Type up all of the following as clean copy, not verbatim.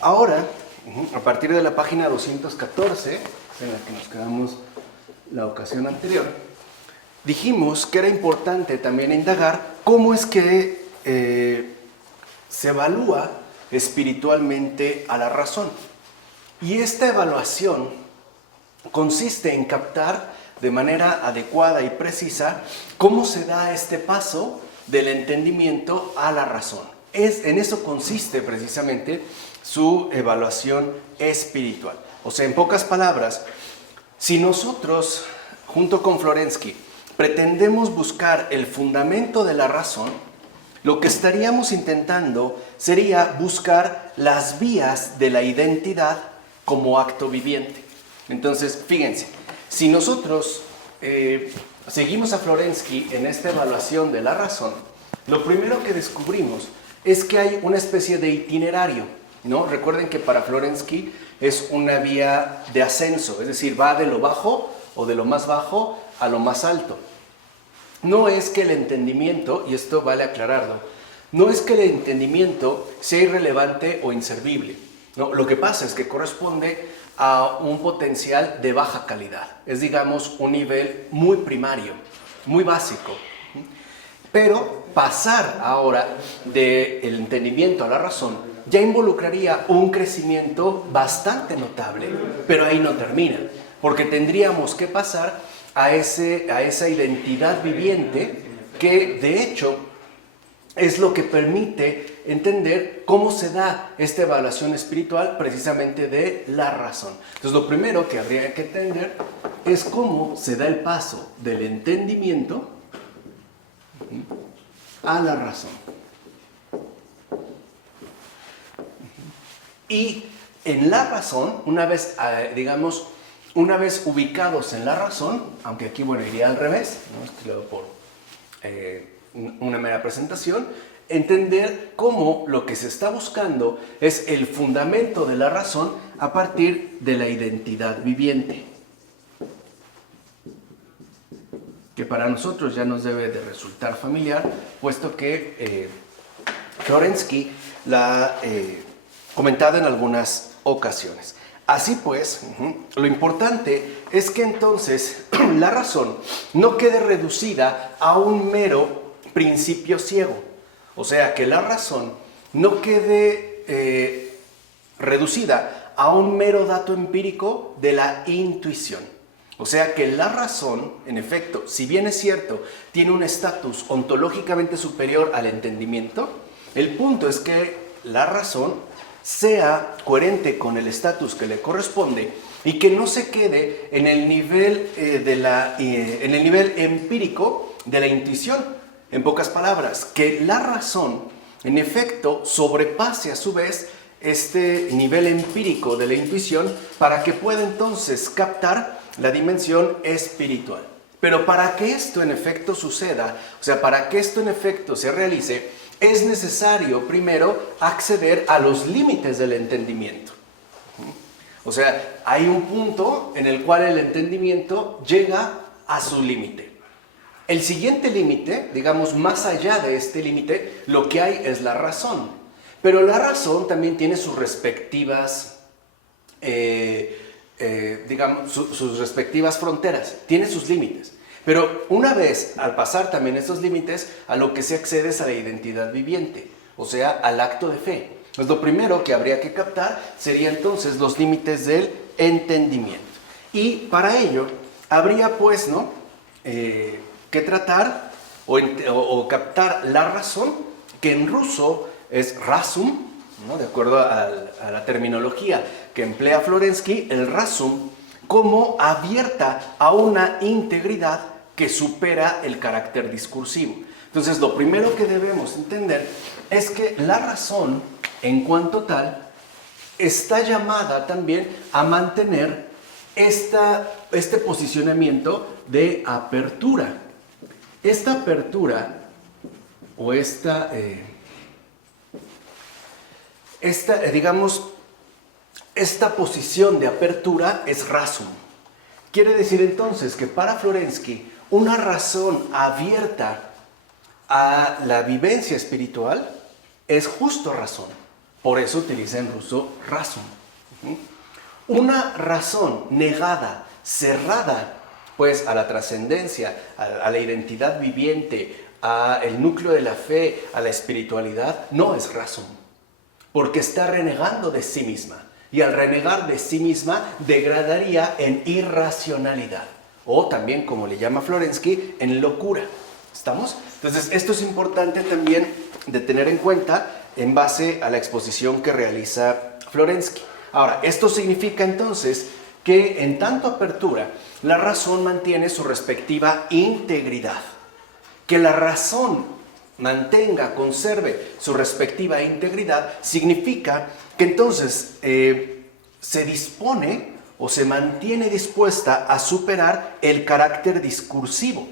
Ahora, a partir de la página 214, en la que nos quedamos la ocasión anterior, dijimos que era importante también indagar cómo es que se evalúa espiritualmente a la razón. Y esta evaluación consiste en captar de manera adecuada y precisa cómo se da este paso del entendimiento a la razón. En eso consiste precisamente su evaluación espiritual. O sea, en pocas palabras, si nosotros, junto con Florensky, pretendemos buscar el fundamento de la razón, lo que estaríamos intentando sería buscar las vías de la identidad como acto viviente. Entonces, fíjense, si nosotros seguimos a Florensky en esta evaluación de la razón, lo primero que descubrimos es que hay una especie de itinerario, ¿no? Recuerden que para Florensky es una vía de ascenso, es decir, va de lo bajo o de lo más bajo a lo más alto. No es que el entendimiento, y esto vale aclararlo, no es que el entendimiento sea irrelevante o inservible, ¿no? Lo que pasa es que corresponde a un potencial de baja calidad, es, digamos, un nivel muy primario, muy básico. Pero pasar ahora del entendimiento a la razón ya involucraría un crecimiento bastante notable, pero ahí no termina, porque tendríamos que pasar a esa identidad viviente que, de hecho, es lo que permite entender cómo se da esta evaluación espiritual precisamente de la razón. Entonces, lo primero que habría que entender es cómo se da el paso del entendimiento a la razón. Y en la razón, una vez, digamos, una vez ubicados en la razón, aunque aquí, bueno, iría al revés, ¿no? Esto por una mera presentación, entender cómo lo que se está buscando es el fundamento de la razón a partir de la identidad viviente, que para nosotros ya nos debe de resultar familiar, puesto que Florensky la ha comentado en algunas ocasiones. Así pues, lo importante es que entonces la razón no quede reducida a un mero principio ciego. O sea, que la razón no quede reducida a un mero dato empírico de la intuición. O sea, que la razón, en efecto, si bien es cierto, tiene un estatus ontológicamente superior al entendimiento, el punto es que la razón sea coherente con el estatus que le corresponde y que no se quede en el nivel, en el nivel empírico de la intuición. En pocas palabras, que la razón, en efecto, sobrepase a su vez este nivel empírico de la intuición para que pueda entonces captar la dimensión espiritual. Pero para que esto en efecto suceda, o sea, para que esto en efecto se realice, es necesario primero acceder a los límites del entendimiento. O sea, hay un punto en el cual el entendimiento llega a su límite. El siguiente límite, digamos, más allá de este límite, lo que hay es la razón. Pero la razón también tiene sus respectivas, digamos, sus respectivas fronteras, tiene sus límites. Pero una vez, al pasar también estos límites, a lo que se accede es a la identidad viviente, o sea, al acto de fe. Pues lo primero que habría que captar sería entonces los límites del entendimiento. Y para ello, habría pues, ¿no?, que tratar o captar la razón, que en ruso es razum, ¿no?, de acuerdo a la terminología que emplea Florensky, el razum, como abierta a una integridad que supera el carácter discursivo. Entonces, lo primero que debemos entender es que la razón, en cuanto tal, está llamada también a mantener este posicionamiento de apertura. Esta apertura o digamos, esta posición de apertura es razum. Quiere decir entonces que para Florensky una razón abierta a la vivencia espiritual es justo razón. Por eso utiliza en ruso razum. Una razón negada, cerrada, pues a la trascendencia, a la identidad viviente, al núcleo de la fe, a la espiritualidad, no es razón, porque está renegando de sí misma. Y al renegar de sí misma, degradaría en irracionalidad. O también, como le llama Florensky, en locura. ¿Estamos? Entonces, esto es importante también de tener en cuenta en base a la exposición que realiza Florensky. Ahora, esto significa entonces que en tanto apertura, la razón mantiene su respectiva integridad. Que la razón mantenga, conserve su respectiva integridad, significa que entonces se dispone o se mantiene dispuesta a superar el carácter discursivo.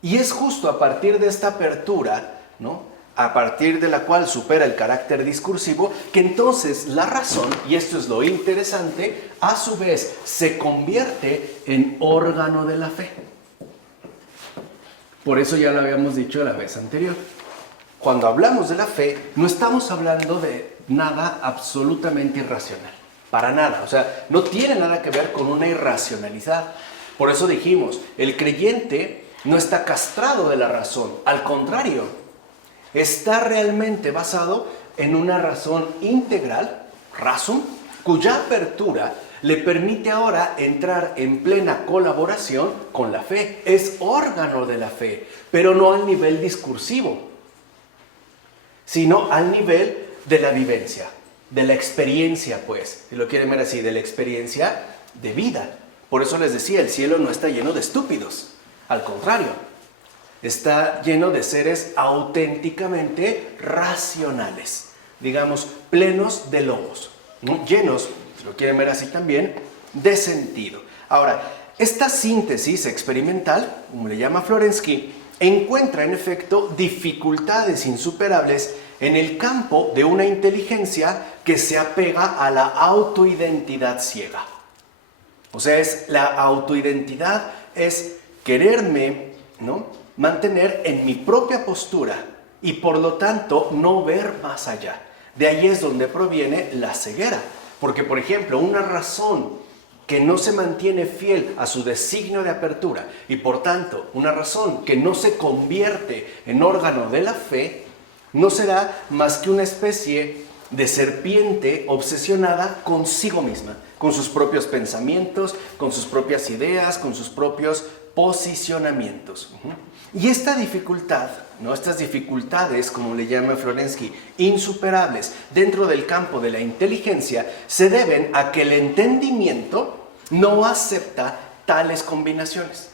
Y es justo a partir de esta apertura, ¿no?, a partir de la cual supera el carácter discursivo, que entonces la razón, y esto es lo interesante, a su vez se convierte en órgano de la fe. Por eso ya lo habíamos dicho la vez anterior. Cuando hablamos de la fe, no estamos hablando de nada absolutamente irracional. Para nada. O sea, no tiene nada que ver con una irracionalidad. Por eso dijimos, el creyente no está castrado de la razón. Al contrario, está realmente basado en una razón integral, razum, cuya apertura le permite ahora entrar en plena colaboración con la fe. Es órgano de la fe, pero no al nivel discursivo, sino al nivel de la vivencia, de la experiencia, pues, si lo quieren ver así, de la experiencia de vida. Por eso les decía, el cielo no está lleno de estúpidos, al contrario, está lleno de seres auténticamente racionales, digamos, plenos de logos, ¿no? Llenos, si lo quieren ver así también, de sentido. Ahora, esta síntesis experimental, como le llama Florensky, encuentra en efecto dificultades insuperables en el campo de una inteligencia que se apega a la autoidentidad ciega. O sea, la autoidentidad es quererme, ¿no?, mantener en mi propia postura y por lo tanto no ver más allá. De ahí es donde proviene la ceguera. Porque, por ejemplo, una razón que no se mantiene fiel a su designio de apertura y por tanto una razón que no se convierte en órgano de la fe, no será más que una especie de serpiente obsesionada consigo misma, con sus propios pensamientos, con sus propias ideas, con sus propios posicionamientos. Y esta dificultad, ¿no?, estas dificultades, como le llama Florensky, insuperables dentro del campo de la inteligencia, se deben a que el entendimiento no acepta tales combinaciones.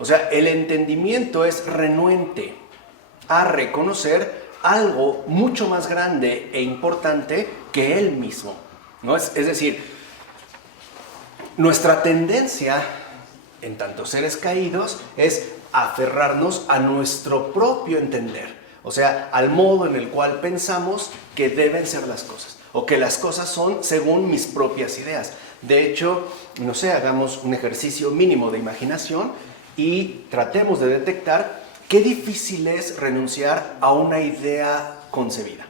O sea, el entendimiento es renuente a reconocer algo mucho más grande e importante que él mismo, ¿no? Es decir, nuestra tendencia, en tanto seres caídos, es aferrarnos a nuestro propio entender, o sea, al modo en el cual pensamos que deben ser las cosas, o que las cosas son según mis propias ideas. De hecho, no sé, hagamos un ejercicio mínimo de imaginación y tratemos de detectar qué difícil es renunciar a una idea concebida.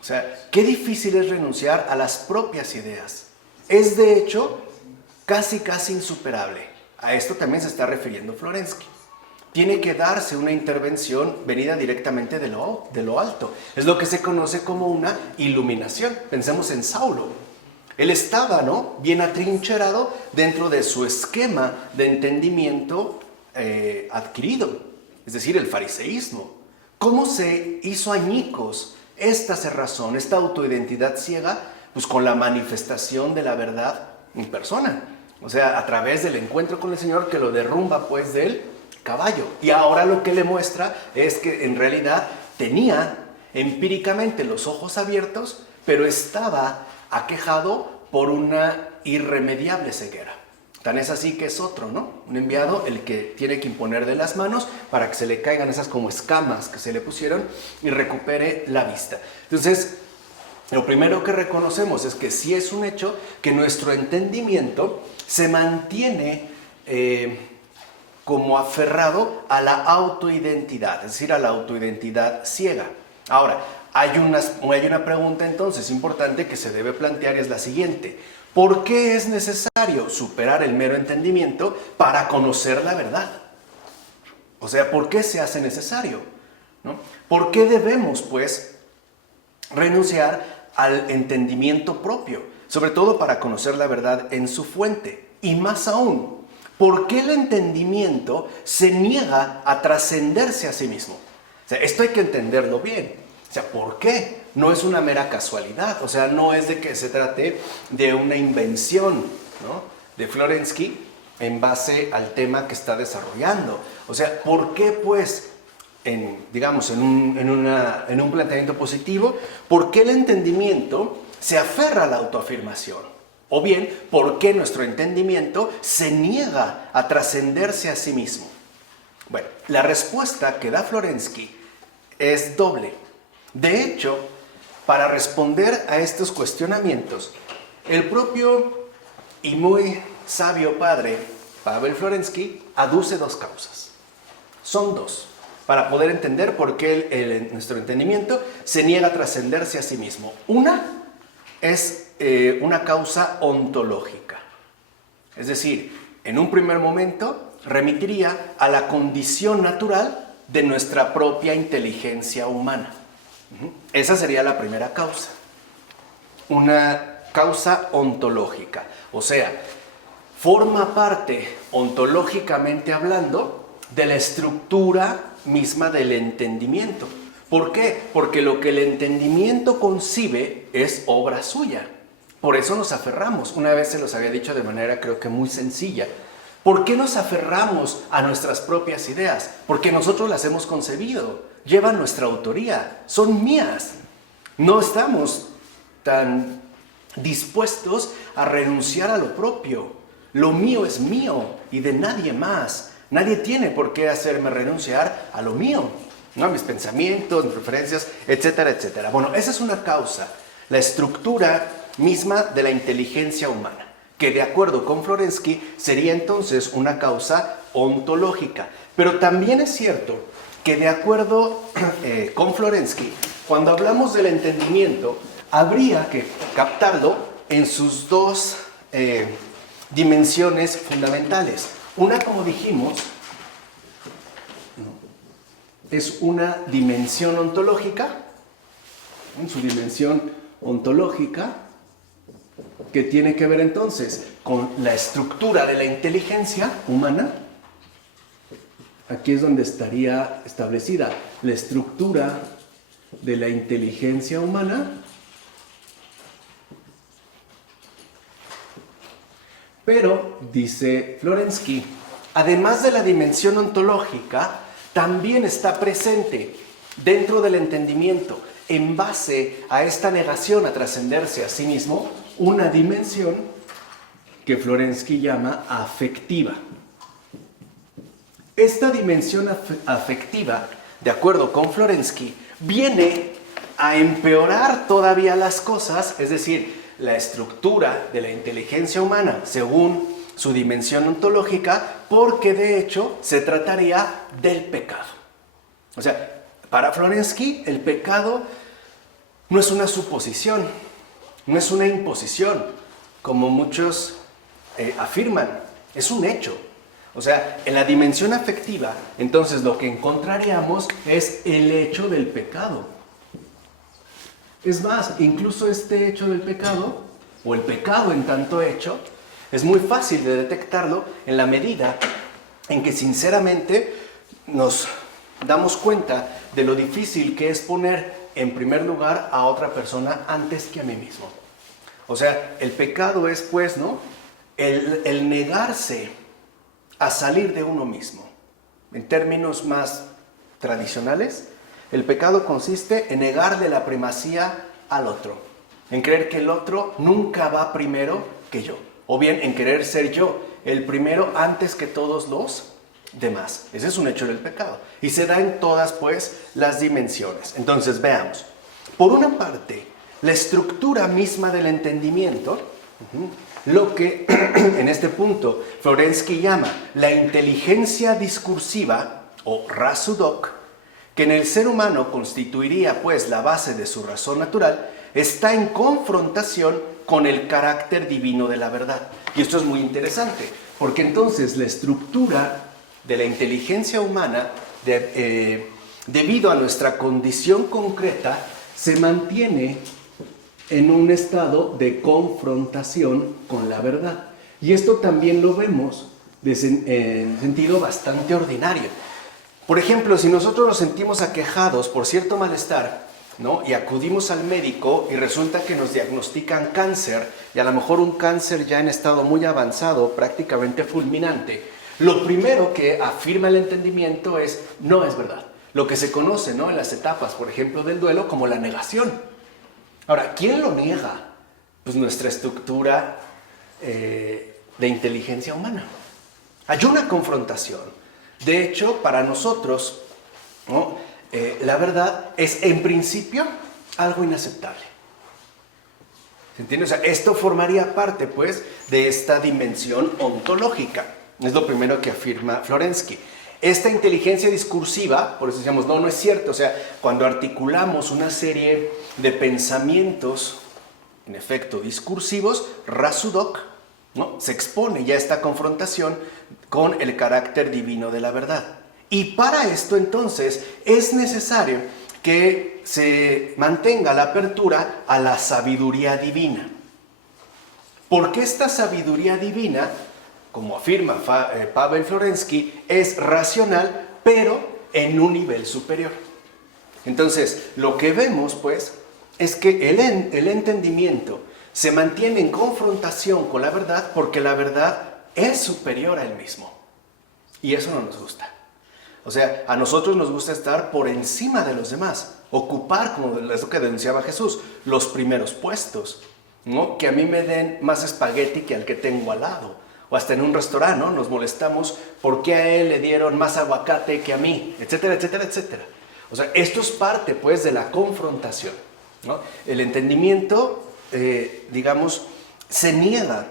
O sea, qué difícil es renunciar a las propias ideas. Es de hecho casi insuperable. A esto también se está refiriendo Florensky. Tiene que darse una intervención venida directamente de lo alto. Es lo que se conoce como una iluminación. Pensemos en Saulo. Él estaba, ¿no?, bien atrincherado dentro de su esquema de entendimiento adquirido, es decir, el fariseísmo. ¿Cómo se hizo añicos esta cerrazón, esta autoidentidad ciega? Pues con la manifestación de la verdad en persona. O sea, a través del encuentro con el Señor, que lo derrumba pues del caballo. Y ahora lo que le muestra es que en realidad tenía empíricamente los ojos abiertos, pero estaba aquejado por una irremediable ceguera. Tan es así que es otro, ¿no?, un enviado el que tiene que imponer de las manos para que se le caigan esas como escamas que se le pusieron y recupere la vista. Entonces, lo primero que reconocemos es que sí es un hecho que nuestro entendimiento se mantiene como aferrado a la autoidentidad, es decir, a la autoidentidad ciega. Ahora, hay una pregunta entonces importante que se debe plantear y es la siguiente. ¿Por qué es necesario superar el mero entendimiento para conocer la verdad? O sea, ¿por qué se hace necesario? ¿No? ¿Por qué debemos, pues, renunciar al entendimiento propio? Sobre todo para conocer la verdad en su fuente. Y más aún, ¿por qué el entendimiento se niega a trascenderse a sí mismo? O sea, esto hay que entenderlo bien. O sea, ¿por qué? No es una mera casualidad. O sea, no es de que se trate de una invención, ¿no?, de Florensky en base al tema que está desarrollando. O sea, ¿por qué, pues, digamos, en un planteamiento positivo, por qué el entendimiento se aferra a la autoafirmación? O bien, ¿por qué nuestro entendimiento se niega a trascenderse a sí mismo? Bueno, la respuesta que da Florensky es doble. De hecho, para responder a estos cuestionamientos, el propio y muy sabio padre Pavel Florensky aduce dos causas. Son dos, para poder entender por qué nuestro entendimiento se niega a trascenderse a sí mismo. Una es una causa ontológica. Es decir, en un primer momento remitiría a la condición natural de nuestra propia inteligencia humana. Esa sería la primera causa. Una causa ontológica. O sea, forma parte, ontológicamente hablando, de la estructura misma del entendimiento. ¿Por qué? Porque lo que el entendimiento concibe es obra suya. Por eso nos aferramos. Una vez se los había dicho de manera, creo que muy sencilla. ¿Por qué nos aferramos a nuestras propias ideas? Porque nosotros las hemos concebido. Llevan nuestra autoría. Son mías. No estamos tan dispuestos a renunciar a lo propio. Lo mío es mío y de nadie más. Nadie tiene por qué hacerme renunciar a lo mío, ¿no? A mis pensamientos, mis preferencias, etcétera, etcétera. Bueno, esa es una causa, la estructura misma de la inteligencia humana, que de acuerdo con Florensky sería entonces una causa ontológica. Pero también es cierto que de acuerdo con Florensky, cuando hablamos del entendimiento, habría que captarlo en sus dos dimensiones fundamentales. Una, como dijimos, es una dimensión ontológica, en su dimensión ontológica, que tiene que ver entonces con la estructura de la inteligencia humana. Aquí es donde estaría establecida la estructura de la inteligencia humana. Pero, dice Florensky, además de la dimensión ontológica, también está presente dentro del entendimiento, en base a esta negación a trascenderse a sí mismo, una dimensión que Florensky llama afectiva. Esta dimensión afectiva, de acuerdo con Florensky, viene a empeorar todavía las cosas, es decir, la estructura de la inteligencia humana según su dimensión ontológica, porque de hecho se trataría del pecado. O sea, para Florensky el pecado no es una suposición, no es una imposición, como muchos afirman, es un hecho. O sea, en la dimensión afectiva, entonces lo que encontraríamos es el hecho del pecado. Es más, incluso este hecho del pecado, o el pecado en tanto hecho, es muy fácil de detectarlo en la medida en que sinceramente nos damos cuenta de lo difícil que es poner en primer lugar a otra persona antes que a mí mismo. O sea, el pecado es, pues, ¿no?, el negarse a salir de uno mismo. En términos más tradicionales, el pecado consiste en negarle la primacía al otro, en creer que el otro nunca va primero que yo, o bien en querer ser yo el primero antes que todos los demás. Ese es un hecho del pecado y se da en todas, pues, las dimensiones. Entonces, veamos. Por una parte, la estructura misma del entendimiento, lo que en este punto Florensky llama la inteligencia discursiva o rasudok, que en el ser humano constituiría pues la base de su razón natural, está en confrontación con el carácter divino de la verdad. Y esto es muy interesante, porque entonces la estructura de la inteligencia humana, debido a nuestra condición concreta, se mantiene en un estado de confrontación con la verdad. Y esto también lo vemos en sentido bastante ordinario. Por ejemplo, si nosotros nos sentimos aquejados por cierto malestar, ¿no? Y acudimos al médico y resulta que nos diagnostican cáncer, y a lo mejor un cáncer ya en estado muy avanzado, prácticamente fulminante, lo primero que afirma el entendimiento es: no es verdad. Lo que se conoce, ¿no?, en las etapas, por ejemplo, del duelo, como la negación. Ahora, ¿quién lo niega? Pues nuestra estructura de inteligencia humana. Hay una confrontación. De hecho, para nosotros, ¿no?, la verdad es, en principio, algo inaceptable. ¿Se entiende? O sea, esto formaría parte, pues, de esta dimensión ontológica. Es lo primero que afirma Florensky. Esta inteligencia discursiva, por eso decíamos, no es cierto. O sea, cuando articulamos una serie de pensamientos, en efecto, discursivos, Rasudok, ¿no?, se expone ya esta confrontación con el carácter divino de la verdad. Y para esto, entonces, es necesario que se mantenga la apertura a la sabiduría divina. Porque esta sabiduría divina, como afirma Pavel Florensky, es racional, pero en un nivel superior. Entonces, lo que vemos, pues, es que el entendimiento se mantiene en confrontación con la verdad porque la verdad es superior a él mismo. Y eso no nos gusta. O sea, a nosotros nos gusta estar por encima de los demás, ocupar, como es lo que denunciaba Jesús, los primeros puestos, ¿no? Que a mí me den más espagueti que al que tengo al lado. O hasta en un restaurante, ¿no?, nos molestamos porque a él le dieron más aguacate que a mí, etcétera, etcétera, etcétera. O sea, esto es parte, pues, de la confrontación, ¿no? El entendimiento, digamos, se niega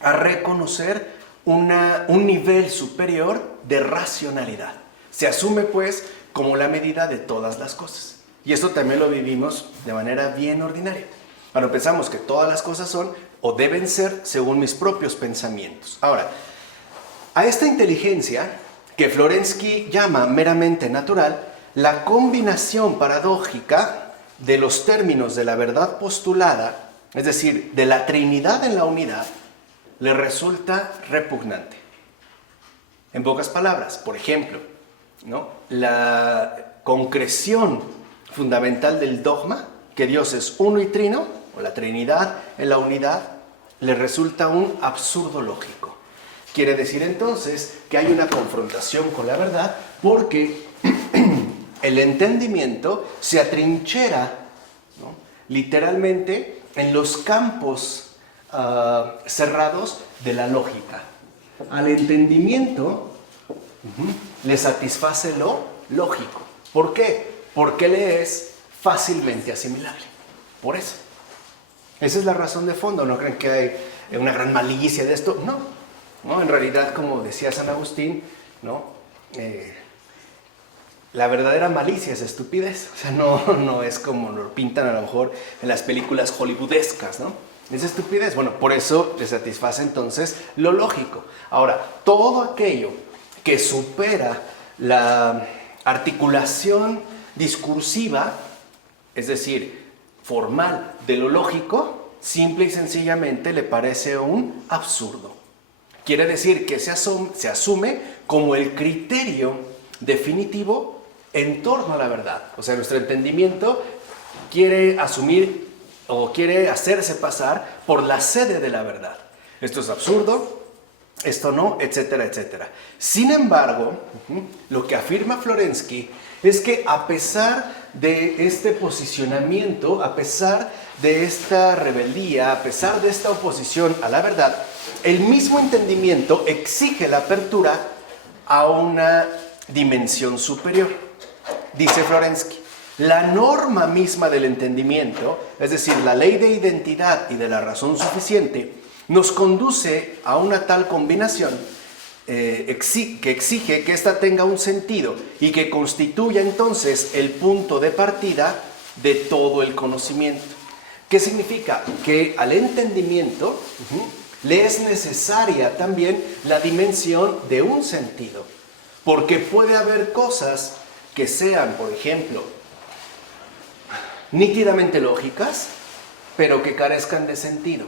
a reconocer un nivel superior de racionalidad. Se asume, pues, como la medida de todas las cosas. Y esto también lo vivimos de manera bien ordinaria. Cuando pensamos que todas las cosas son o deben ser según mis propios pensamientos. Ahora, a esta inteligencia, que Florensky llama meramente natural, la combinación paradójica de los términos de la verdad postulada, es decir, de la Trinidad en la unidad, le resulta repugnante. En pocas palabras, por ejemplo, ¿no?, la concreción fundamental del dogma, que Dios es uno y trino, o la Trinidad en la unidad, le resulta un absurdo lógico. Quiere decir entonces que hay una confrontación con la verdad porque el entendimiento se atrinchera, ¿no?, literalmente en los campos cerrados de la lógica. Al entendimiento le satisface lo lógico. ¿Por qué? Porque le es fácilmente asimilable. Por eso. Esa es la razón de fondo. No creen que hay una gran malicia de esto. No, en realidad, como decía San Agustín, ¿no?, la verdadera malicia es estupidez. O sea, no es como lo pintan a lo mejor en las películas hollywoodescas, ¿no? Es estupidez. Bueno, por eso le satisface entonces lo lógico. Ahora, todo aquello que supera la articulación discursiva, es decir, formal de lo lógico, simple y sencillamente le parece un absurdo. Quiere decir que se asume como el criterio definitivo en torno a la verdad. O sea, nuestro entendimiento quiere asumir o quiere hacerse pasar por la sede de la verdad. Esto es absurdo, esto no, etcétera, etcétera. Sin embargo, lo que afirma Florensky es que a pesar de este posicionamiento, a pesar de esta rebeldía, a pesar de esta oposición a la verdad, el mismo entendimiento exige la apertura a una dimensión superior. Dice Florensky, la norma misma del entendimiento, es decir, la ley de identidad y de la razón suficiente, nos conduce a una tal combinación que exige que ésta tenga un sentido y que constituya entonces el punto de partida de todo el conocimiento. ¿Qué significa? Que al entendimiento le es necesaria también la dimensión de un sentido, porque puede haber cosas que sean, por ejemplo, nítidamente lógicas, pero que carezcan de sentido.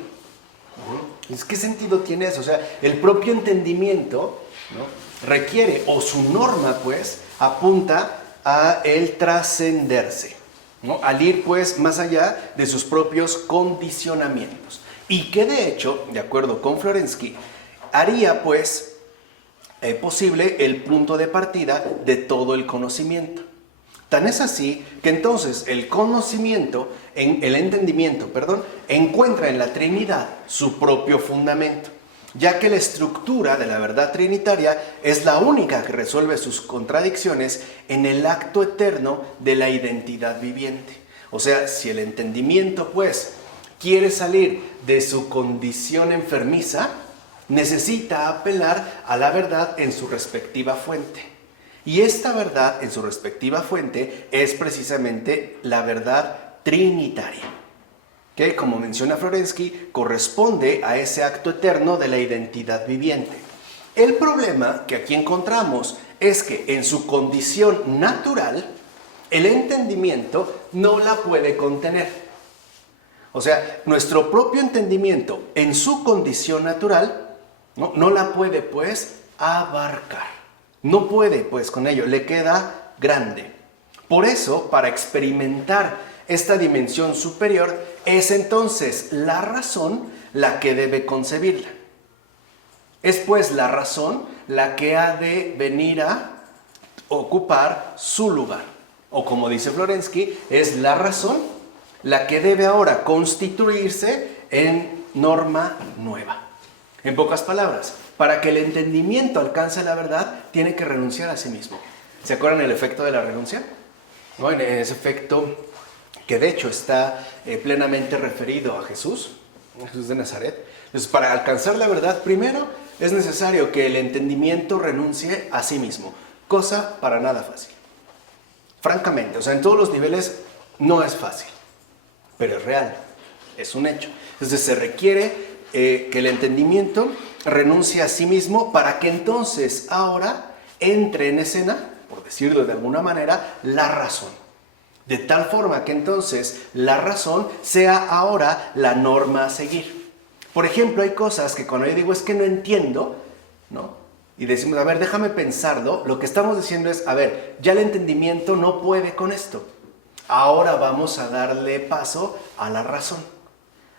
¿Qué sentido tiene eso? O sea, el propio entendimiento, ¿no?, requiere, o su norma, pues, apunta a el trascenderse, ¿no?, al ir, pues, más allá de sus propios condicionamientos. Y que, de hecho, de acuerdo con Florensky, haría, pues, posible el punto de partida de todo el conocimiento. Tan es así que entonces el entendimiento, encuentra en la Trinidad su propio fundamento, ya que la estructura de la verdad trinitaria es la única que resuelve sus contradicciones en el acto eterno de la identidad viviente. O sea, si el entendimiento, pues, quiere salir de su condición enfermiza, necesita apelar a la verdad en su respectiva fuente. Y esta verdad en su respectiva fuente es precisamente la verdad trinitaria, que, como menciona Florensky, corresponde a ese acto eterno de la identidad viviente. El problema que aquí encontramos es que en su condición natural, el entendimiento no la puede contener. O sea, nuestro propio entendimiento en su condición natural no la puede, pues, abarcar. No puede, pues, con ello, le queda grande. Por eso, para experimentar esta dimensión superior, es entonces la razón la que debe concebirla. Es, pues, la razón la que ha de venir a ocupar su lugar. O, como dice Florensky, es la razón la que debe ahora constituirse en norma nueva. En pocas palabras, para que el entendimiento alcance la verdad, tiene que renunciar a sí mismo. ¿Se acuerdan el efecto de la renuncia? ¿No? En ese efecto que de hecho está plenamente referido a Jesús de Nazaret. Entonces, para alcanzar la verdad, primero es necesario que el entendimiento renuncie a sí mismo, cosa para nada fácil. Francamente, o sea, en todos los niveles no es fácil, pero es real, es un hecho. Entonces se requiere que el entendimiento renuncie a sí mismo para que entonces ahora entre en escena, por decirlo de alguna manera, la razón. De tal forma que entonces la razón sea ahora la norma a seguir. Por ejemplo, hay cosas que cuando yo digo es que no entiendo, ¿no?, y decimos, a ver, déjame pensarlo, lo que estamos diciendo es, a ver, ya el entendimiento no puede con esto. Ahora vamos a darle paso a la razón,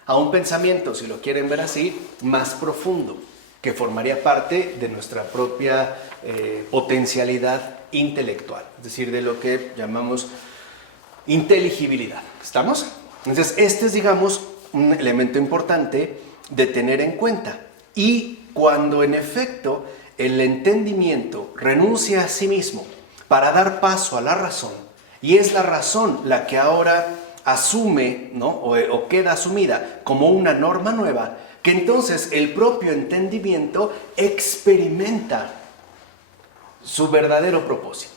a un pensamiento, si lo quieren ver así, más profundo, que formaría parte de nuestra propia potencialidad intelectual, es decir, de lo que llamamos inteligibilidad. ¿Estamos? Entonces, este es, digamos, un elemento importante de tener en cuenta. Y cuando en efecto el entendimiento renuncia a sí mismo para dar paso a la razón, y es la razón la que ahora asume, ¿no?, o queda asumida como una norma nueva, que entonces el propio entendimiento experimenta su verdadero propósito.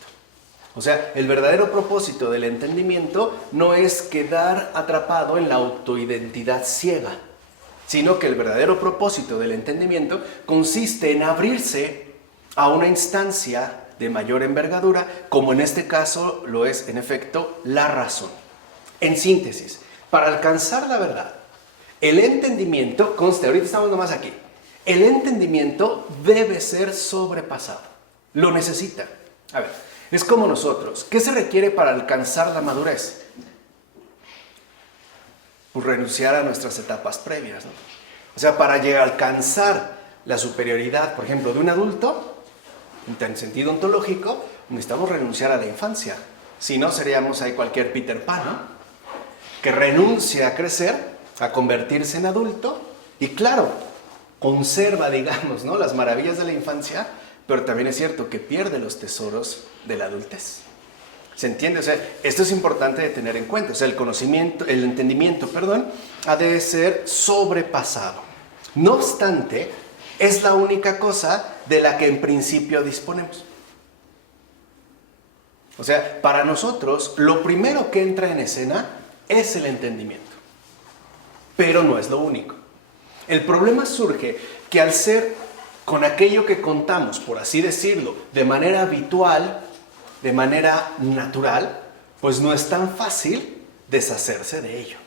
O sea, el verdadero propósito del entendimiento no es quedar atrapado en la autoidentidad ciega, sino que el verdadero propósito del entendimiento consiste en abrirse a una instancia de mayor envergadura, como en este caso lo es, en efecto, la razón. En síntesis, para alcanzar la verdad, el entendimiento, conste, ahorita estamos nomás aquí, el entendimiento debe ser sobrepasado, lo necesita. A ver, es como nosotros, ¿qué se requiere para alcanzar la madurez? Pues renunciar a nuestras etapas previas, ¿no? O sea, para llegar a alcanzar la superioridad, por ejemplo, de un adulto, en sentido ontológico, necesitamos renunciar a la infancia. Si no, seríamos ahí cualquier Peter Pan, ¿no?, que renuncia a crecer, a convertirse en adulto, y claro, conserva, digamos, ¿no?, las maravillas de la infancia, pero también es cierto que pierde los tesoros de la adultez. ¿Se entiende? O sea, esto es importante de tener en cuenta. O sea, el entendimiento, ha de ser sobrepasado. No obstante, es la única cosa de la que en principio disponemos. O sea, para nosotros, lo primero que entra en escena es el entendimiento. Pero no es lo único. El problema surge que al ser con aquello que contamos, por así decirlo, de manera habitual, de manera natural, pues no es tan fácil deshacerse de ello.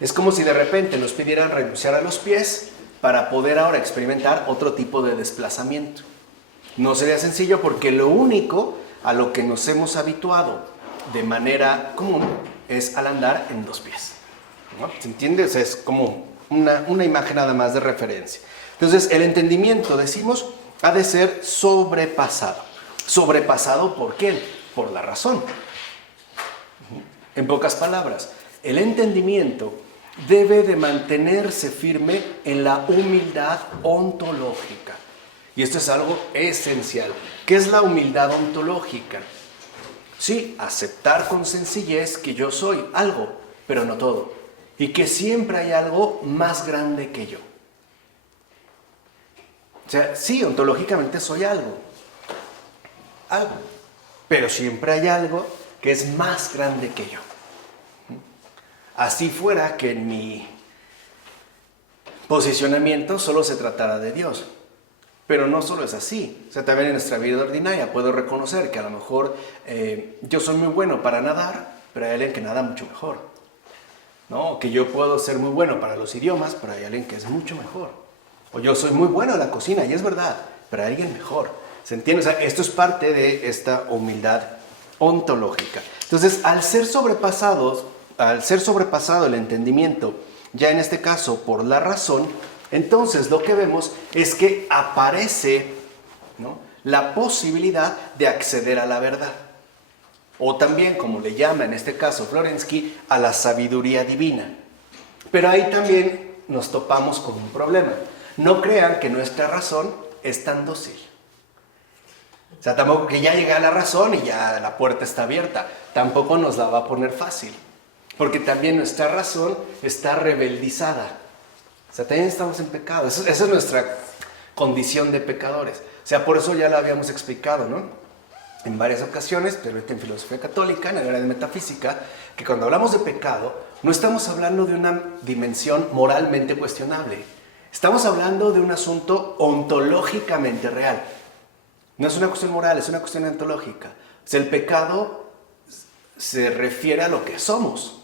Es como si de repente nos pidieran renunciar a los pies para poder ahora experimentar otro tipo de desplazamiento. No sería sencillo porque lo único a lo que nos hemos habituado de manera común es al andar en dos pies, ¿no? ¿Se entiende? O sea, es como una imagen nada más de referencia. Entonces, el entendimiento, decimos, ha de ser sobrepasado. ¿Sobrepasado por quién? Por la razón. En pocas palabras, el entendimiento debe de mantenerse firme en la humildad ontológica. Y esto es algo esencial. ¿Qué es la humildad ontológica? Sí, aceptar con sencillez que yo soy algo, pero no todo. Y que siempre hay algo más grande que yo. O sea, sí, ontológicamente soy algo. Algo. Pero siempre hay algo que es más grande que yo. Así fuera que en mi posicionamiento solo se tratara de Dios. Pero no solo es así. O sea, también en nuestra vida ordinaria puedo reconocer que a lo mejor yo soy muy bueno para nadar, pero hay alguien que nada mucho mejor. ¿No? Que yo puedo ser muy bueno para los idiomas, pero hay alguien que es mucho mejor. O yo soy muy bueno en la cocina, y es verdad, pero hay alguien mejor. ¿Se entiende? O sea, esto es parte de esta humildad ontológica. Entonces, al ser sobrepasado el entendimiento, ya en este caso por la razón, entonces lo que vemos es que aparece, ¿no?, la posibilidad de acceder a la verdad. O también, como le llama en este caso Florensky, a la sabiduría divina. Pero ahí también nos topamos con un problema. No crean que nuestra razón es tan dócil. O sea, tampoco que ya llegue a la razón y ya la puerta está abierta. Tampoco nos la va a poner fácil. Porque también nuestra razón está rebeldizada. O sea, también estamos en pecado. Esa es nuestra condición de pecadores. O sea, por eso ya la habíamos explicado, ¿no?, en varias ocasiones, pero en filosofía católica, en el área de metafísica, que cuando hablamos de pecado, no estamos hablando de una dimensión moralmente cuestionable. Estamos hablando de un asunto ontológicamente real. No es una cuestión moral, es una cuestión ontológica. O sea, el pecado se refiere a lo que somos.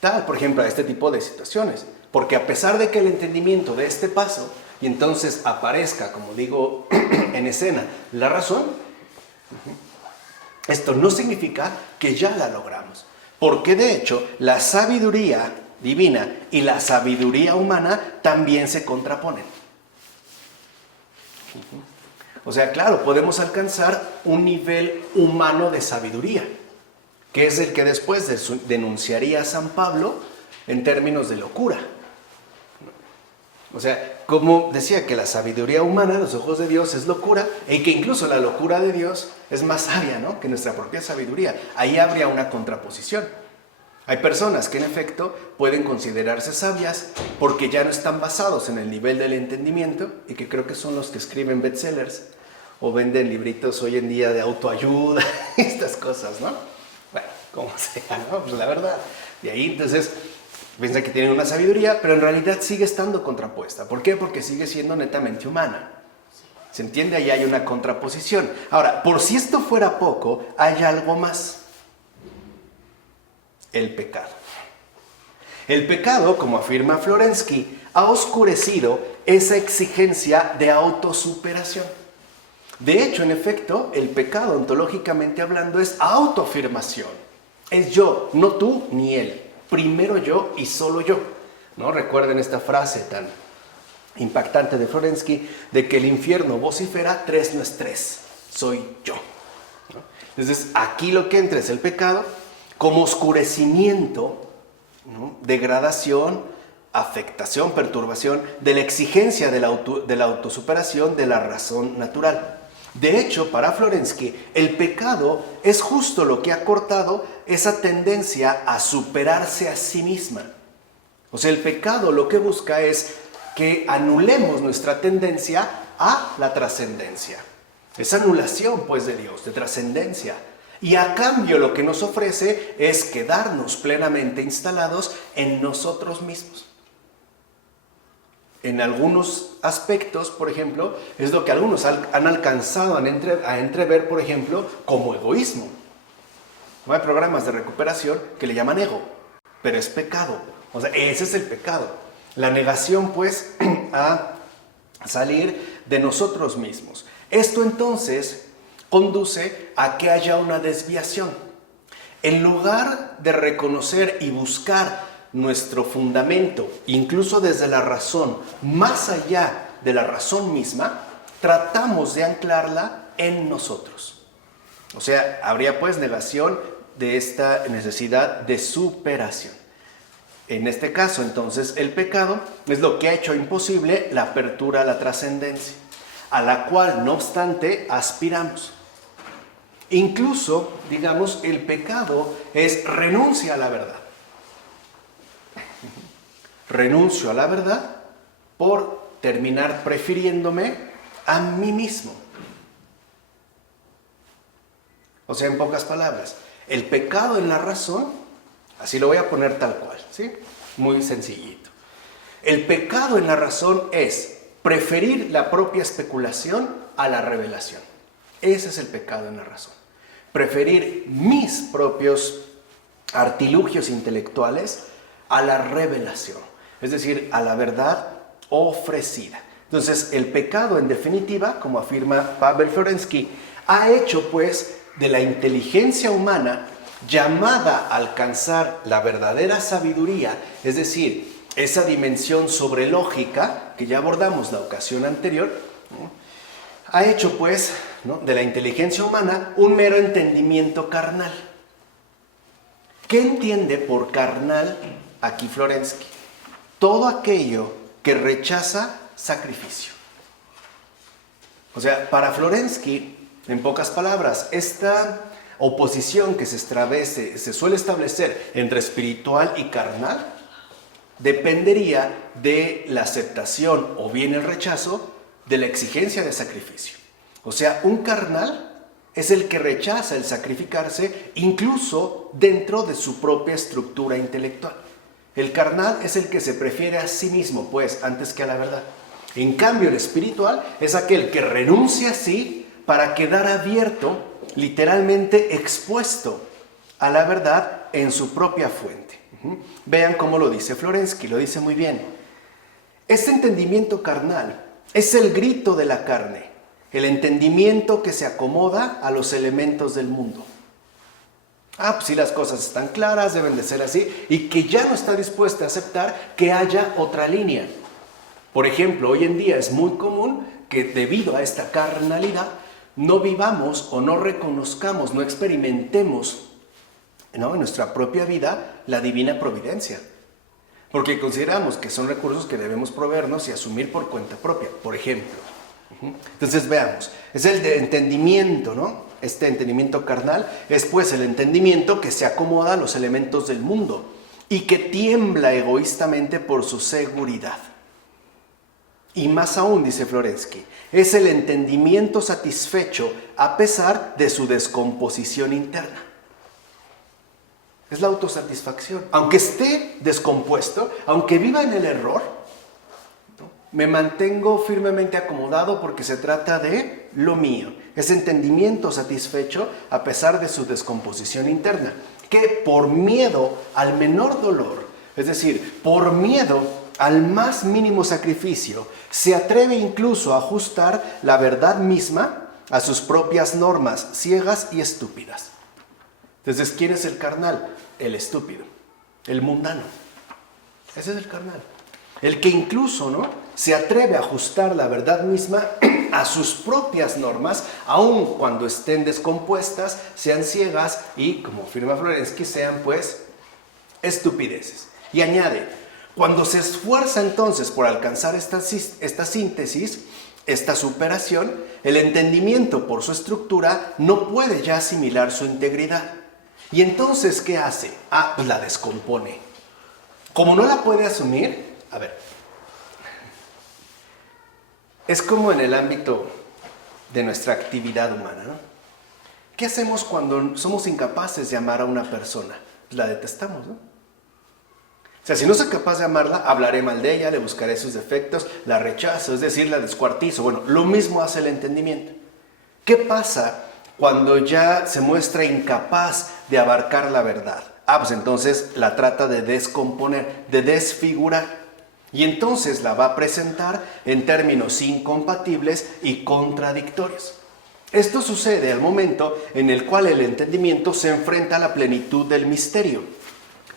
Tal, por ejemplo, a este tipo de situaciones. Porque a pesar de que el entendimiento de este paso, y entonces aparezca, como digo, en escena, la razón, esto no significa que ya la logramos. Porque de hecho, la sabiduría divina y la sabiduría humana también se contraponen. O sea, claro, podemos alcanzar un nivel humano de sabiduría, que es el que después denunciaría a San Pablo en términos de locura. O sea, como decía que la sabiduría humana a los ojos de Dios es locura, y que incluso la locura de Dios es más sabia, ¿no?, que nuestra propia sabiduría. Ahí habría una contraposición. Hay personas que en efecto pueden considerarse sabias porque ya no están basados en el nivel del entendimiento, y que creo que son los que escriben bestsellers o venden libritos hoy en día de autoayuda, estas cosas, ¿no? Bueno, como sea, ¿no? Pues la verdad. Y ahí entonces piensa que tienen una sabiduría, pero en realidad sigue estando contrapuesta. ¿Por qué? Porque sigue siendo netamente humana. ¿Se entiende? Ahí hay una contraposición. Ahora, por si esto fuera poco, hay algo más. El pecado. El pecado, como afirma Florensky, ha oscurecido esa exigencia de autosuperación. De hecho, en efecto, el pecado, ontológicamente hablando, es autoafirmación. Es yo, no tú ni él. Primero yo y solo yo, ¿no? Recuerden esta frase tan impactante de Florensky, de que el infierno vocifera, 3 no es 3, soy yo, ¿no? Entonces, aquí lo que entra es el pecado como oscurecimiento, ¿no?, degradación, afectación, perturbación de la exigencia de la autosuperación de la razón natural. De hecho, para Florensky, el pecado es justo lo que ha cortado esa tendencia a superarse a sí misma. O sea, el pecado lo que busca es que anulemos nuestra tendencia a la trascendencia. Es anulación, pues, de Dios, de trascendencia. Y a cambio lo que nos ofrece es quedarnos plenamente instalados en nosotros mismos. En algunos aspectos, por ejemplo, es lo que algunos han alcanzado a entrever, por ejemplo, como egoísmo. No hay programas de recuperación que le llaman ego, pero es pecado. O sea, ese es el pecado. La negación, pues, a salir de nosotros mismos. Esto entonces conduce a que haya una desviación. En lugar de reconocer y buscar nuestro fundamento, incluso desde la razón, más allá de la razón misma, tratamos de anclarla en nosotros. O sea, habría pues negación de esta necesidad de superación. En este caso, entonces, el pecado es lo que ha hecho imposible la apertura a la trascendencia, a la cual, no obstante, aspiramos. Incluso, digamos, el pecado es renuncia a la verdad. Renuncio a la verdad por terminar prefiriéndome a mí mismo. O sea, en pocas palabras, el pecado en la razón, así lo voy a poner tal cual, ¿sí? Muy sencillito. El pecado en la razón es preferir la propia especulación a la revelación. Ese es el pecado en la razón. Preferir mis propios artilugios intelectuales a la revelación, es decir, a la verdad ofrecida. Entonces, el pecado, en definitiva, como afirma Pavel Florensky, ha hecho, pues, de la inteligencia humana llamada a alcanzar la verdadera sabiduría, es decir, esa dimensión sobrelógica que ya abordamos la ocasión anterior, ¿no? Ha hecho, pues, ¿no?, de la inteligencia humana un mero entendimiento carnal. ¿Qué entiende por carnal aquí Florensky? Todo aquello que rechaza sacrificio. O sea, para Florensky, en pocas palabras, esta oposición que se suele establecer entre espiritual y carnal dependería de la aceptación o bien el rechazo de la exigencia de sacrificio. O sea, un carnal es el que rechaza el sacrificarse incluso dentro de su propia estructura intelectual. El carnal es el que se prefiere a sí mismo, pues, antes que a la verdad. En cambio, el espiritual es aquel que renuncia a sí para quedar abierto, literalmente expuesto a la verdad en su propia fuente. Vean cómo lo dice Florensky, lo dice muy bien. Este entendimiento carnal es el grito de la carne, el entendimiento que se acomoda a los elementos del mundo. Pues sí, las cosas están claras, deben de ser así, y que ya no está dispuesta a aceptar que haya otra línea. Por ejemplo, hoy en día es muy común que debido a esta carnalidad no vivamos o no reconozcamos, no experimentemos, ¿no?, en nuestra propia vida la divina providencia. Porque consideramos que son recursos que debemos proveernos y asumir por cuenta propia, por ejemplo. Entonces veamos, es el de entendimiento, ¿no? Este entendimiento carnal es pues el entendimiento que se acomoda a los elementos del mundo y que tiembla egoístamente por su seguridad. Y más aún, dice Florensky, es el entendimiento satisfecho a pesar de su descomposición interna. Es la autosatisfacción. Aunque esté descompuesto, aunque viva en el error, ¿no?, me mantengo firmemente acomodado porque se trata de lo mío. Es entendimiento satisfecho a pesar de su descomposición interna, que por miedo al menor dolor, es decir, por miedo al más mínimo sacrificio, se atreve incluso a ajustar la verdad misma a sus propias normas ciegas y estúpidas. Entonces, ¿quién es el carnal? El estúpido, el mundano. Ese es el carnal. El que incluso, ¿no?, se atreve a ajustar la verdad misma a sus propias normas, aun cuando estén descompuestas, sean ciegas y, como afirma Florensky, sean pues estupideces. Y añade, cuando se esfuerza entonces por alcanzar esta síntesis, esta superación, el entendimiento por su estructura no puede ya asimilar su integridad. Y entonces, ¿qué hace? Pues la descompone. Como no la puede asumir, Es como en el ámbito de nuestra actividad humana, ¿no? ¿Qué hacemos cuando somos incapaces de amar a una persona? La detestamos, ¿no? O sea, si no soy capaz de amarla, hablaré mal de ella, le buscaré sus defectos, la rechazo, es decir, la descuartizo. Bueno, lo mismo hace el entendimiento. ¿Qué pasa cuando ya se muestra incapaz de abarcar la verdad? Pues entonces la trata de descomponer, de desfigurar. Y entonces la va a presentar en términos incompatibles y contradictorios. Esto sucede al momento en el cual el entendimiento se enfrenta a la plenitud del misterio,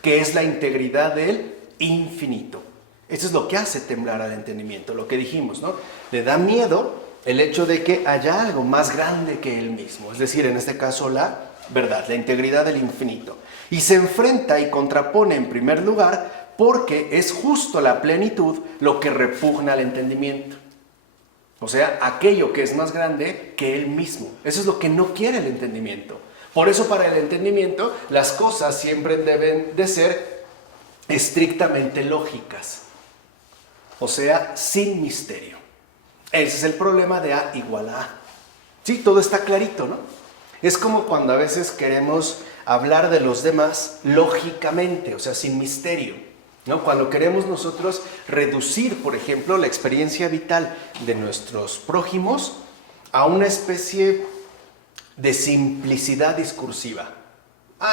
que es la integridad del infinito. Eso es lo que hace temblar al entendimiento, lo que dijimos, ¿no? Le da miedo el hecho de que haya algo más grande que él mismo, es decir, en este caso la verdad, la integridad del infinito. Y se enfrenta y contrapone en primer lugar porque es justo la plenitud lo que repugna al entendimiento. O sea, aquello que es más grande que él mismo. Eso es lo que no quiere el entendimiento. Por eso para el entendimiento las cosas siempre deben de ser estrictamente lógicas. O sea, sin misterio. Ese es el problema de A igual a A. Sí, todo está clarito, ¿no? Es como cuando a veces queremos hablar de los demás lógicamente, o sea, sin misterio, ¿no? Cuando queremos nosotros reducir, por ejemplo, la experiencia vital de nuestros prójimos a una especie de simplicidad discursiva.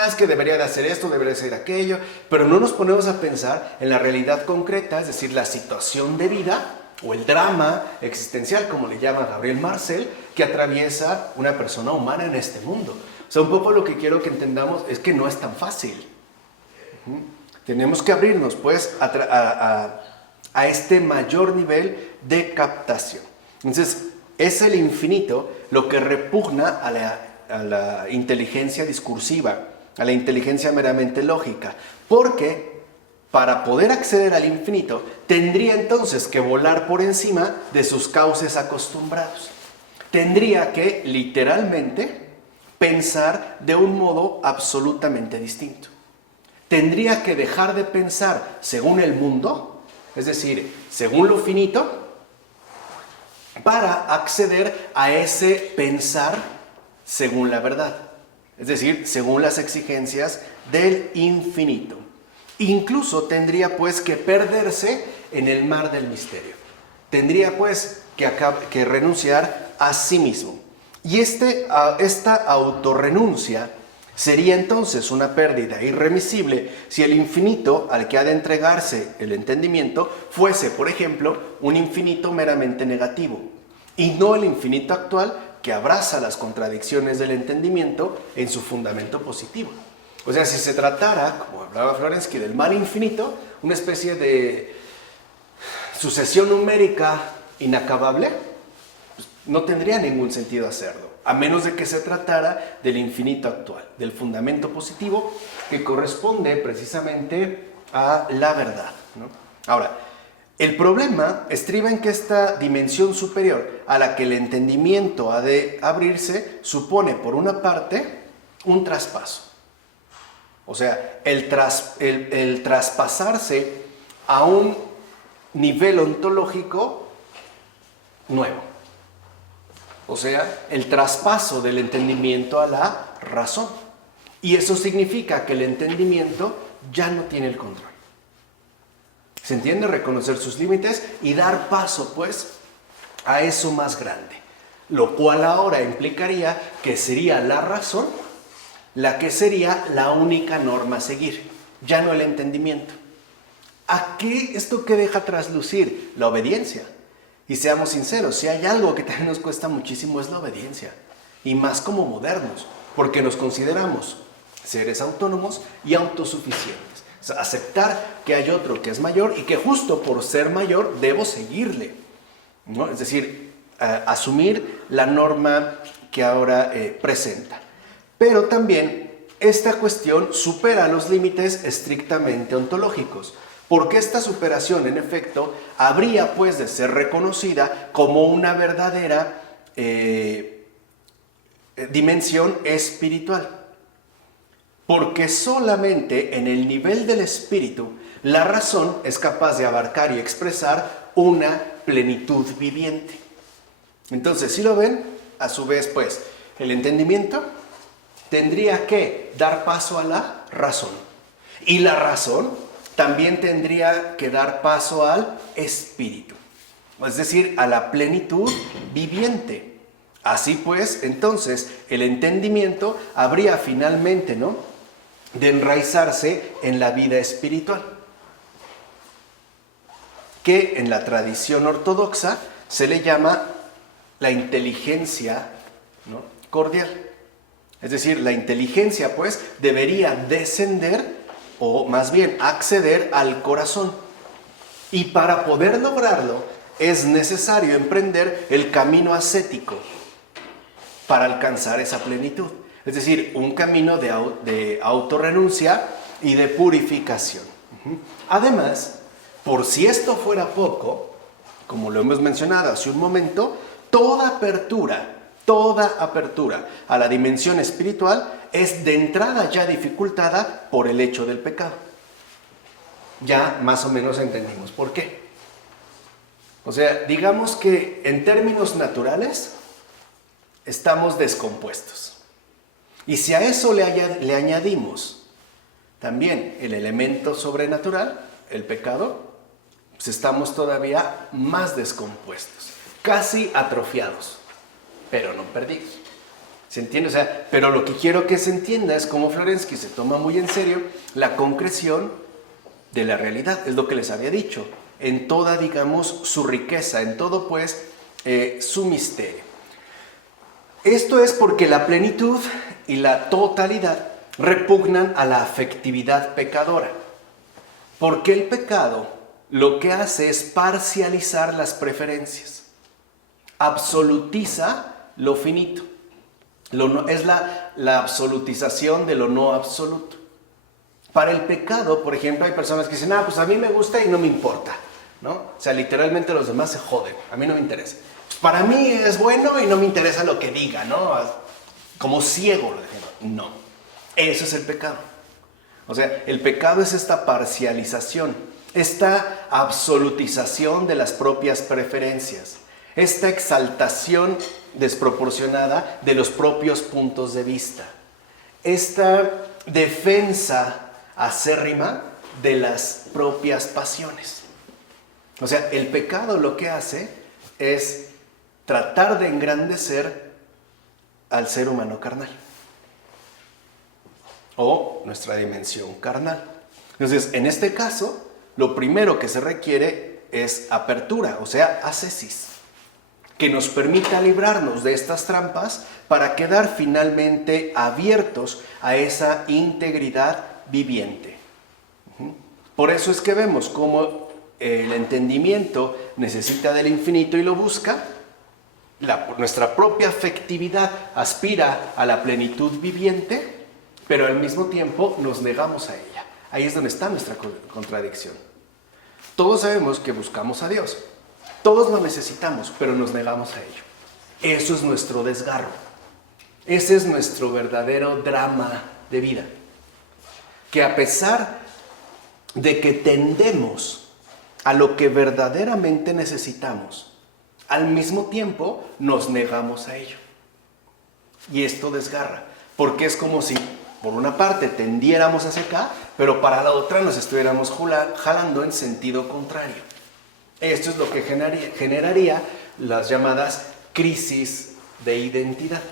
Es que debería de hacer esto, debería de hacer aquello, pero no nos ponemos a pensar en la realidad concreta, es decir, la situación de vida o el drama existencial, como le llama Gabriel Marcel, que atraviesa una persona humana en este mundo. O sea, un poco lo que quiero que entendamos es que no es tan fácil. Tenemos que abrirnos, pues, a este mayor nivel de captación. Entonces, es el infinito lo que repugna a la inteligencia discursiva, a la inteligencia meramente lógica, porque para poder acceder al infinito tendría entonces que volar por encima de sus cauces acostumbrados. Tendría que, literalmente, pensar de un modo absolutamente distinto. Tendría que dejar de pensar según el mundo, es decir, según lo finito, para acceder a ese pensar según la verdad, es decir, según las exigencias del infinito. Incluso tendría pues que perderse en el mar del misterio. Tendría pues que renunciar a sí mismo. Y esta autorrenuncia sería entonces una pérdida irremisible si el infinito al que ha de entregarse el entendimiento fuese, por ejemplo, un infinito meramente negativo, y no el infinito actual que abraza las contradicciones del entendimiento en su fundamento positivo. O sea, si se tratara, como hablaba Florensky, del mal infinito, una especie de sucesión numérica inacabable, pues no tendría ningún sentido hacerlo, a menos de que se tratara del infinito actual, del fundamento positivo que corresponde precisamente a la verdad, ¿no? Ahora, el problema estriba en que esta dimensión superior a la que el entendimiento ha de abrirse supone, por una parte, un traspaso. O sea, el traspasarse a un nivel ontológico nuevo. O sea, el traspaso del entendimiento a la razón. Y eso significa que el entendimiento ya no tiene el control. ¿Se entiende? Reconocer sus límites y dar paso, pues, a eso más grande. Lo cual ahora implicaría que sería la razón la que sería la única norma a seguir, ya no el entendimiento. ¿A qué esto que deja traslucir? La obediencia. Y seamos sinceros, si hay algo que también nos cuesta muchísimo es la obediencia. Y más como modernos, porque nos consideramos seres autónomos y autosuficientes. O sea, aceptar que hay otro que es mayor y que justo por ser mayor debo seguirle, ¿no? Es decir, asumir la norma que ahora presenta. Pero también esta cuestión supera los límites estrictamente ontológicos, porque esta superación, en efecto, habría pues de ser reconocida como una verdadera dimensión espiritual. Porque solamente en el nivel del espíritu la razón es capaz de abarcar y expresar una plenitud viviente. Entonces, si lo ven, a su vez, pues, el entendimiento tendría que dar paso a la razón. Y la razón también tendría que dar paso al espíritu, es decir, a la plenitud viviente. Así pues, entonces, el entendimiento habría finalmente, ¿no?, de enraizarse en la vida espiritual, que en la tradición ortodoxa se le llama la inteligencia, ¿no?, cordial. Es decir, la inteligencia, pues, debería descender, o más bien acceder al corazón. Y para poder lograrlo, es necesario emprender el camino ascético para alcanzar esa plenitud. Es decir, un camino de autorrenuncia y de purificación. Además, por si esto fuera poco, como lo hemos mencionado hace un momento, toda apertura a la dimensión espiritual es de entrada ya dificultada por el hecho del pecado. Ya más o menos entendimos por qué. O sea, digamos que en términos naturales estamos descompuestos. Y si a eso le añadimos también el elemento sobrenatural, el pecado, pues estamos todavía más descompuestos, casi atrofiados, pero no perdidos. ¿Se entiende? O sea, pero lo que quiero que se entienda es cómo Florensky se toma muy en serio la concreción de la realidad, es lo que les había dicho, en toda, digamos, su riqueza, en todo, pues, su misterio. Esto es porque la plenitud y la totalidad repugnan a la afectividad pecadora. Porque el pecado lo que hace es parcializar las preferencias, absolutiza lo finito. Es la absolutización de lo no absoluto. Para el pecado, por ejemplo, hay personas que dicen, pues a mí me gusta y no me importa, ¿no? O sea, literalmente los demás se joden, a mí no me interesa. Pues para mí es bueno y no me interesa lo que diga, ¿no? Como ciego lo dejo. No, eso es el pecado. O sea, el pecado es esta parcialización, esta absolutización de las propias preferencias, esta exaltación desproporcionada de los propios puntos de vista, esta defensa acérrima de las propias pasiones. O sea, el pecado lo que hace es tratar de engrandecer al ser humano carnal o nuestra dimensión carnal. Entonces, en este caso, lo primero que se requiere es apertura, o sea, ascesis, que nos permita librarnos de estas trampas para quedar finalmente abiertos a esa integridad viviente. Por eso es que vemos cómo el entendimiento necesita del infinito y lo busca. Nuestra propia afectividad aspira a la plenitud viviente, pero al mismo tiempo nos negamos a ella. Ahí es donde está nuestra contradicción. Todos sabemos que buscamos a Dios. Todos lo necesitamos, pero nos negamos a ello. Eso es nuestro desgarro. Ese es nuestro verdadero drama de vida. Que a pesar de que tendemos a lo que verdaderamente necesitamos, al mismo tiempo nos negamos a ello. Y esto desgarra, porque es como si por una parte tendiéramos hacia acá, pero para la otra nos estuviéramos jalando en sentido contrario. Esto es lo que generaría las llamadas crisis de identidad.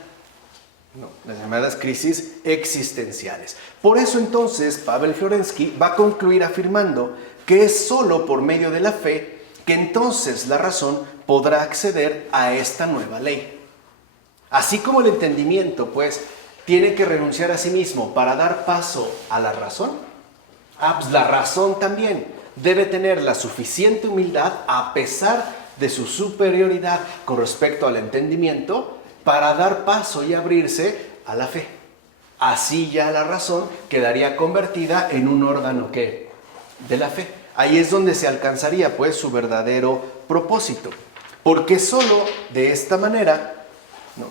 No, las llamadas crisis existenciales. Por eso entonces Pavel Florensky va a concluir afirmando que es solo por medio de la fe que entonces la razón podrá acceder a esta nueva ley. Así como el entendimiento, pues, tiene que renunciar a sí mismo para dar paso a la razón, pues la razón también debe tener la suficiente humildad, a pesar de su superioridad con respecto al entendimiento, para dar paso y abrirse a la fe. Así ya la razón quedaría convertida en un órgano ¿qué? De la fe. Ahí es donde se alcanzaría pues su verdadero propósito. Porque solo de esta manera, ¿no?,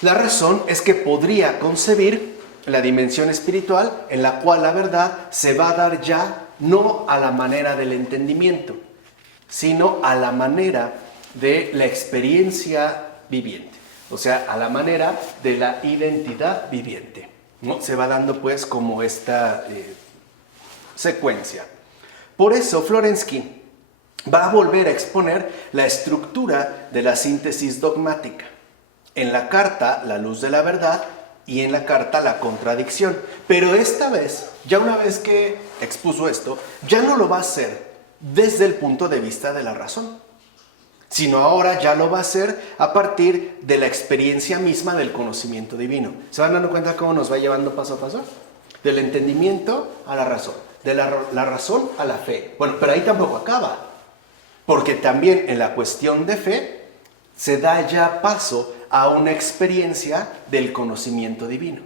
la razón es que podría concebir la dimensión espiritual en la cual la verdad se va a dar ya no a la manera del entendimiento, sino a la manera de la experiencia viviente, o sea, a la manera de la identidad viviente, ¿no? Se va dando pues como esta secuencia. Por eso Florensky va a volver a exponer la estructura de la síntesis dogmática. En la carta La luz de la verdad y en la carta La contradicción. Pero esta vez, ya una vez que expuso esto, ya no lo va a hacer desde el punto de vista de la razón, sino ahora ya lo va a hacer a partir de la experiencia misma del conocimiento divino. ¿Se van dando cuenta cómo nos va llevando paso a paso? Del entendimiento a la razón, de la razón a la fe. Bueno, pero ahí tampoco acaba, porque también en la cuestión de fe se da ya paso a una experiencia del conocimiento divino.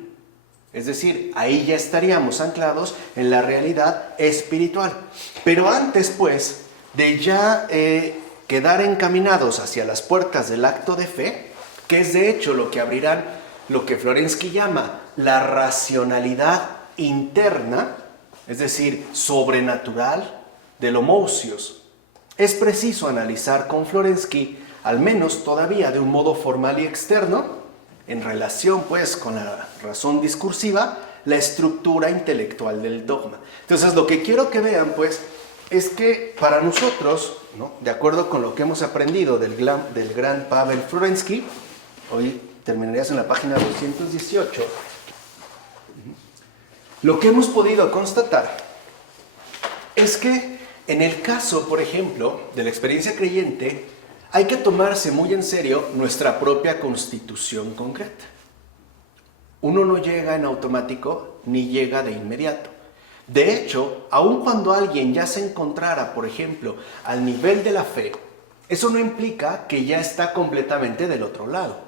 Es decir, ahí ya estaríamos anclados en la realidad espiritual. Pero antes, pues, de ya quedar encaminados hacia las puertas del acto de fe, que es de hecho lo que abrirán lo que Florensky llama la racionalidad interna, es decir, sobrenatural del homousios, es preciso analizar con Florensky, al menos todavía de un modo formal y externo, en relación pues con la razón discursiva, la estructura intelectual del dogma. Entonces lo que quiero que vean pues es que para nosotros, ¿no?, de acuerdo con lo que hemos aprendido del gran Pavel Florensky, hoy terminarías en la página 218, lo que hemos podido constatar es que en el caso, por ejemplo, de la experiencia creyente, hay que tomarse muy en serio nuestra propia constitución concreta. Uno no llega en automático ni llega de inmediato. De hecho, aun cuando alguien ya se encontrara, por ejemplo, al nivel de la fe, eso no implica que ya está completamente del otro lado.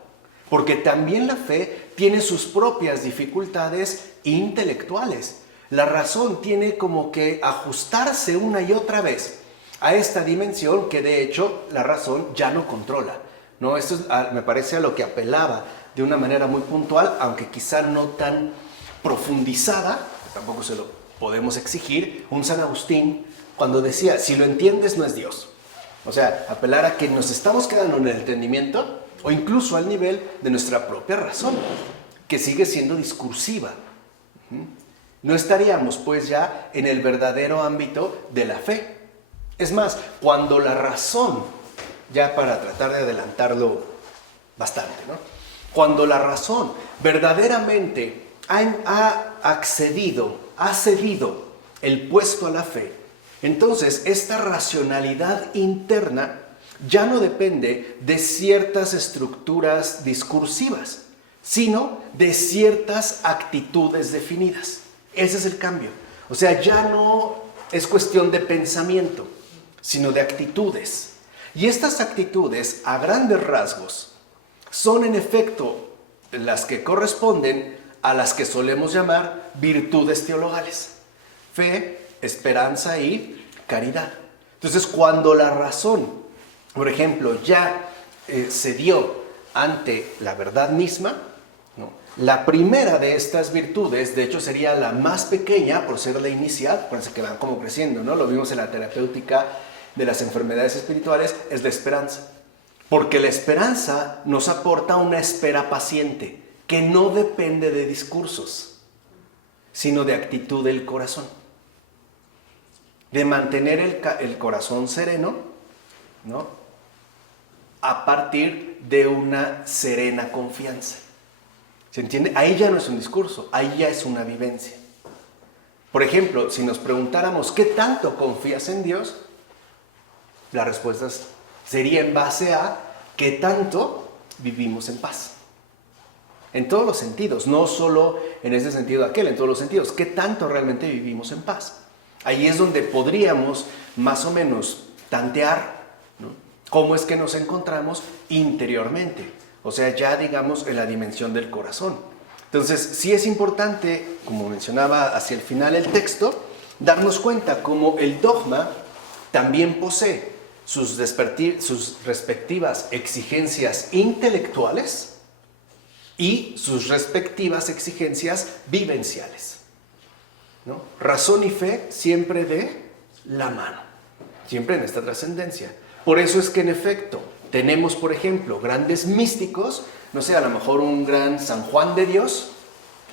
Porque también la fe tiene sus propias dificultades intelectuales. La razón tiene como que ajustarse una y otra vez a esta dimensión que de hecho la razón ya no controla, ¿no? Esto me parece a lo que apelaba de una manera muy puntual, aunque quizá no tan profundizada, tampoco se lo podemos exigir, un San Agustín cuando decía, si lo entiendes no es Dios. O sea, apelar a que nos estamos quedando en el entendimiento o incluso al nivel de nuestra propia razón, que sigue siendo discursiva. No estaríamos pues ya en el verdadero ámbito de la fe. Es más, cuando la razón, ya para tratar de adelantarlo bastante, ¿no?, cuando la razón verdaderamente ha cedido el puesto a la fe, entonces esta racionalidad interna ya no depende de ciertas estructuras discursivas, sino de ciertas actitudes definidas. Ese es el cambio. O sea, ya no es cuestión de pensamiento, sino de actitudes. Y estas actitudes, a grandes rasgos, son en efecto las que corresponden a las que solemos llamar virtudes teologales: fe, esperanza y caridad. Entonces, cuando la razón, por ejemplo, ya cedió ante la verdad misma, ¿no?, la primera de estas virtudes, de hecho sería la más pequeña por ser la inicial, acuérdense que van como creciendo, ¿no? Lo vimos en la terapéutica de las enfermedades espirituales, es la esperanza. Porque la esperanza nos aporta una espera paciente que no depende de discursos, sino de actitud del corazón. De mantener el corazón sereno, ¿no?, a partir de una serena confianza. ¿Se entiende? Ahí ya no es un discurso, ahí ya es una vivencia. Por ejemplo, si nos preguntáramos ¿qué tanto confías en Dios?, la respuesta sería en base a qué tanto vivimos en paz. En todos los sentidos, no solo en ese sentido aquel, en todos los sentidos. ¿Qué tanto realmente vivimos en paz? Ahí es donde podríamos más o menos tantear, ¿no?, cómo es que nos encontramos interiormente. O sea, ya digamos en la dimensión del corazón. Entonces, sí es importante, como mencionaba hacia el final el texto, darnos cuenta cómo el dogma también posee sus respectivas exigencias intelectuales y sus respectivas exigencias vivenciales, ¿no? Razón y fe siempre de la mano, siempre en esta trascendencia. Por eso es que en efecto, tenemos, por ejemplo, grandes místicos, no sé, a lo mejor un gran San Juan de Dios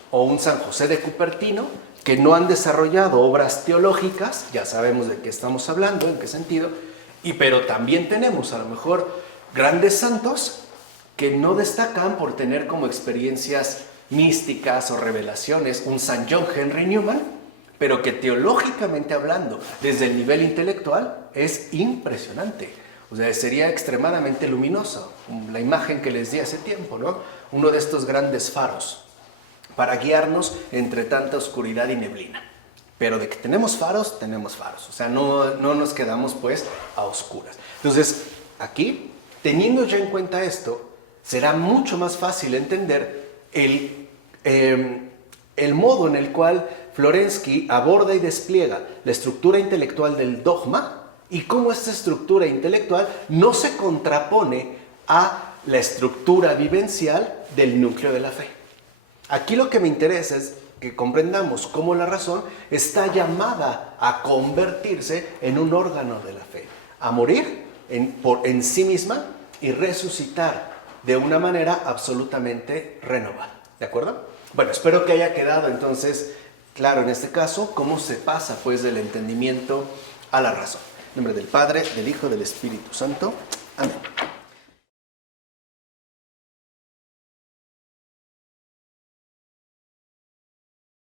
o un San José de Cupertino, que no han desarrollado obras teológicas, ya sabemos de qué estamos hablando, en qué sentido, pero también tenemos a lo mejor grandes santos que no destacan por tener como experiencias místicas o revelaciones, un San John Henry Newman, pero que teológicamente hablando, desde el nivel intelectual, es impresionante. O sea, sería extremadamente luminoso, la imagen que les di hace tiempo, ¿no? Uno de estos grandes faros para guiarnos entre tanta oscuridad y neblina. Pero de que tenemos faros, o sea, no nos quedamos pues a oscuras. Entonces, aquí, teniendo ya en cuenta esto, será mucho más fácil entender el modo en el cual Florensky aborda y despliega la estructura intelectual del dogma y cómo esta estructura intelectual no se contrapone a la estructura vivencial del núcleo de la fe. Aquí lo que me interesa es que comprendamos cómo la razón está llamada a convertirse en un órgano de la fe, a morir en sí misma y resucitar de una manera absolutamente renovada. ¿De acuerdo? Bueno, espero que haya quedado entonces claro en este caso cómo se pasa pues del entendimiento a la razón. En nombre del Padre, del Hijo, del Espíritu Santo. Amén.